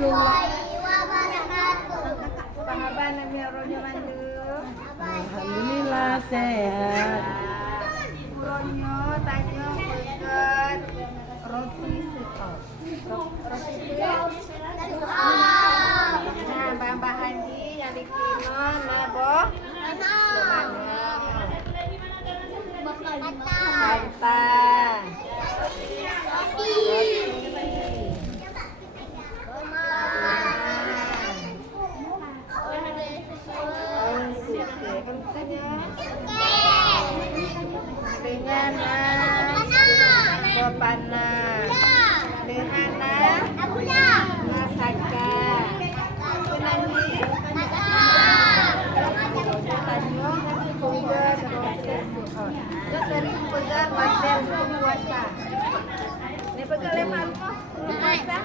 warahmatullahi wabarakatuh. Apa kabar Nabi Ronya Manduk? Alhamdulillah sehat. Ronyo tanya pegat roti sekol. Roti nah, bahan-bahan yang dikirim nabo santan dengan panas dengan nasaka nanti terus dari pegar wajar puasa ini pegar lemar puasa